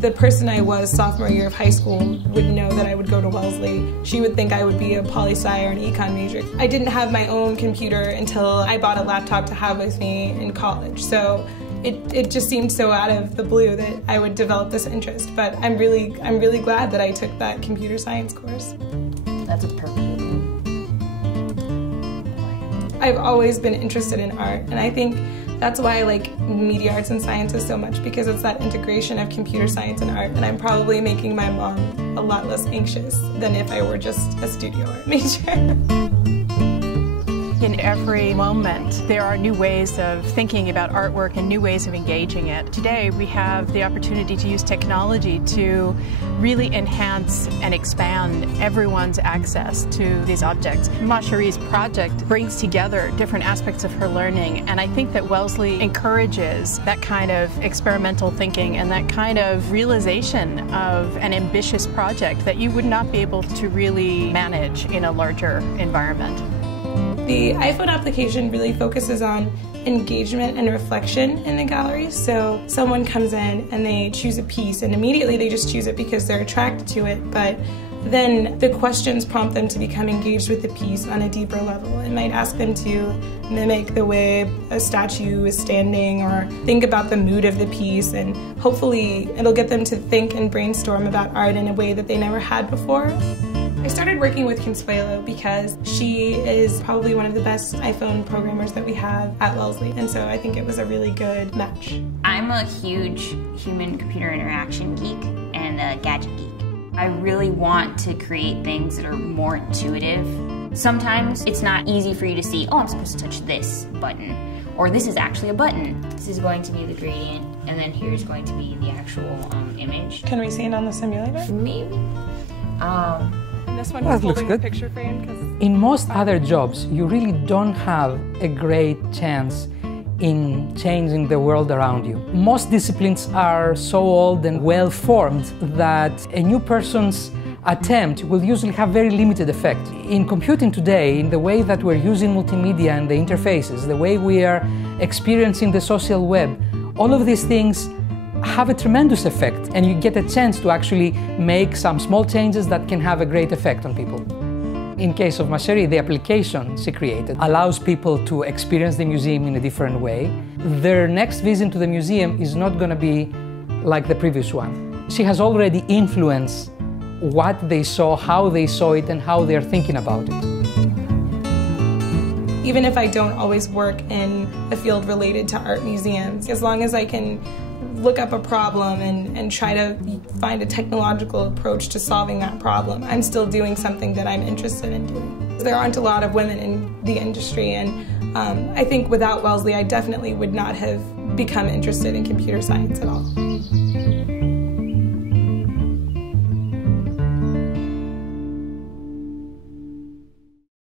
the person I was sophomore year of high school would know that I would go to Wellesley. She would think I would be a poli-sci or an econ major. I didn't have my own computer until I bought a laptop to have with me in college. So it just seemed so out of the blue that I would develop this interest. But I'm really glad that I took that computer science course. That's a perfect one. I've always been interested in art, and I think that's why I like media arts and sciences so much, because it's that integration of computer science and art, and I'm probably making my mom a lot less anxious than if I were just a studio art major. In every moment, there are new ways of thinking about artwork and new ways of engaging it. Today, we have the opportunity to use technology to really enhance and expand everyone's access to these objects. Ma Cherie's project brings together different aspects of her learning, and I think that Wellesley encourages that kind of experimental thinking and that kind of realization of an ambitious project that you would not be able to really manage in a larger environment. The iPhone application really focuses on engagement and reflection in the gallery. So someone comes in and they choose a piece, and immediately they just choose it because they're attracted to it, but then the questions prompt them to become engaged with the piece on a deeper level. It might ask them to mimic the way a statue is standing or think about the mood of the piece, and hopefully it'll get them to think and brainstorm about art in a way that they never had before. I started working with Consuelo because she is probably one of the best iPhone programmers that we have at Wellesley, and so I think it was a really good match. I'm a huge human-computer interaction geek and a gadget geek. I really want to create things that are more intuitive. Sometimes it's not easy for you to see, oh, I'm supposed to touch this button, or this is actually a button. This is going to be the gradient, and then here's going to be the actual image. Can we see it on the simulator? Maybe. And this one is holding a picture frame. In most other jobs, you really don't have a great chance in changing the world around you. Most disciplines are so old and well-formed that a new person's attempt will usually have very limited effect. In computing today, in the way that we're using multimedia and the interfaces, the way we are experiencing the social web, all of these things have a tremendous effect, and you get a chance to actually make some small changes that can have a great effect on people. In case of Ma Cherie, the application she created allows people to experience the museum in a different way. Their next visit to the museum is not going to be like the previous one. She has already influenced what they saw, how they saw it, and how they're thinking about it. Even if I don't always work in a field related to art museums, as long as I can look up a problem and try to find a technological approach to solving that problem, I'm still doing something that I'm interested in doing. There aren't a lot of women in the industry, and I think without Wellesley I definitely would not have become interested in computer science at all.